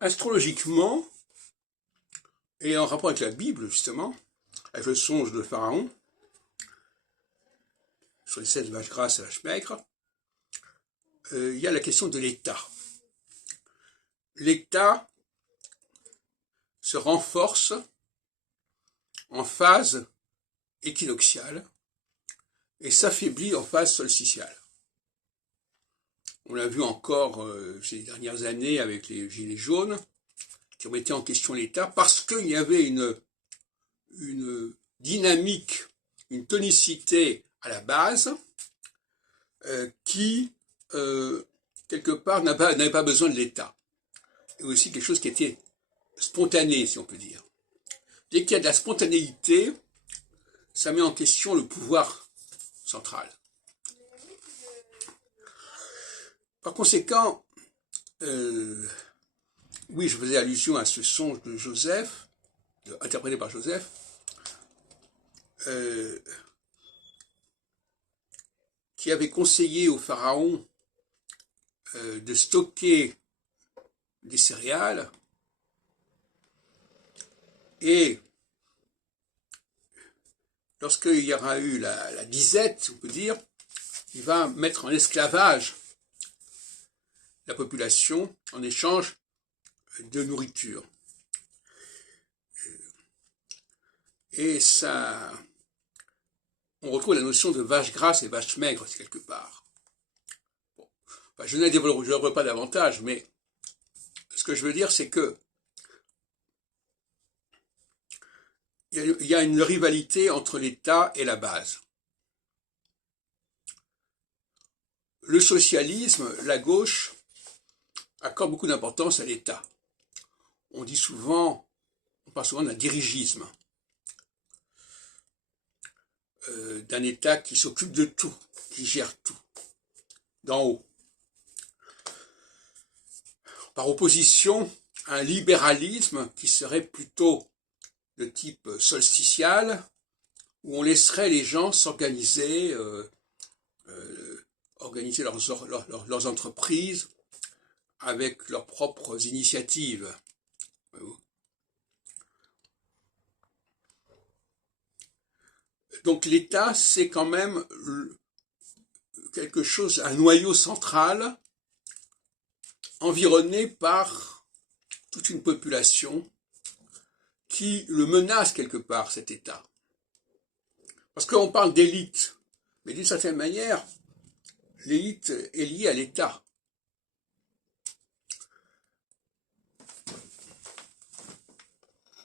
Astrologiquement, et en rapport avec la Bible, justement, avec le songe de Pharaon, sur les 7 vaches grasses et vaches maigres, il y a la question de l'État. L'État se renforce en phase équinoxiale et s'affaiblit en phase solsticiale. On l'a vu encore ces dernières années avec les Gilets jaunes, qui remettaient en question l'État parce qu'il y avait une dynamique, une tonicité à la base qui, quelque part, n'avait pas besoin de l'État. Et aussi quelque chose qui était spontané, si on peut dire. Dès qu'il y a de la spontanéité, ça met en question le pouvoir central. Par conséquent, oui, je faisais allusion à ce songe de Joseph, interprété par Joseph, qui avait conseillé au pharaon de stocker des céréales et lorsqu'il y aura eu la disette, on peut dire, il va mettre en esclavage la population en échange de nourriture. Et ça, on retrouve la notion de vache grasse et vache maigre quelque part. Bon. Enfin, je ne développerai pas davantage, mais ce que je veux dire, c'est que il y a une rivalité entre l'État et la base. Le socialisme, la gauche, accorde beaucoup d'importance à l'État. On parle souvent d'un dirigisme, d'un État qui s'occupe de tout, qui gère tout, d'en haut. Par opposition à un libéralisme qui serait plutôt de type solsticial, où on laisserait les gens s'organiser, organiser leurs entreprises avec leurs propres initiatives. Donc l'État, c'est quand même quelque chose, un noyau central, environné par toute une population qui le menace quelque part, cet État. Parce qu'on parle d'élite, mais d'une certaine manière, l'élite est liée à l'État.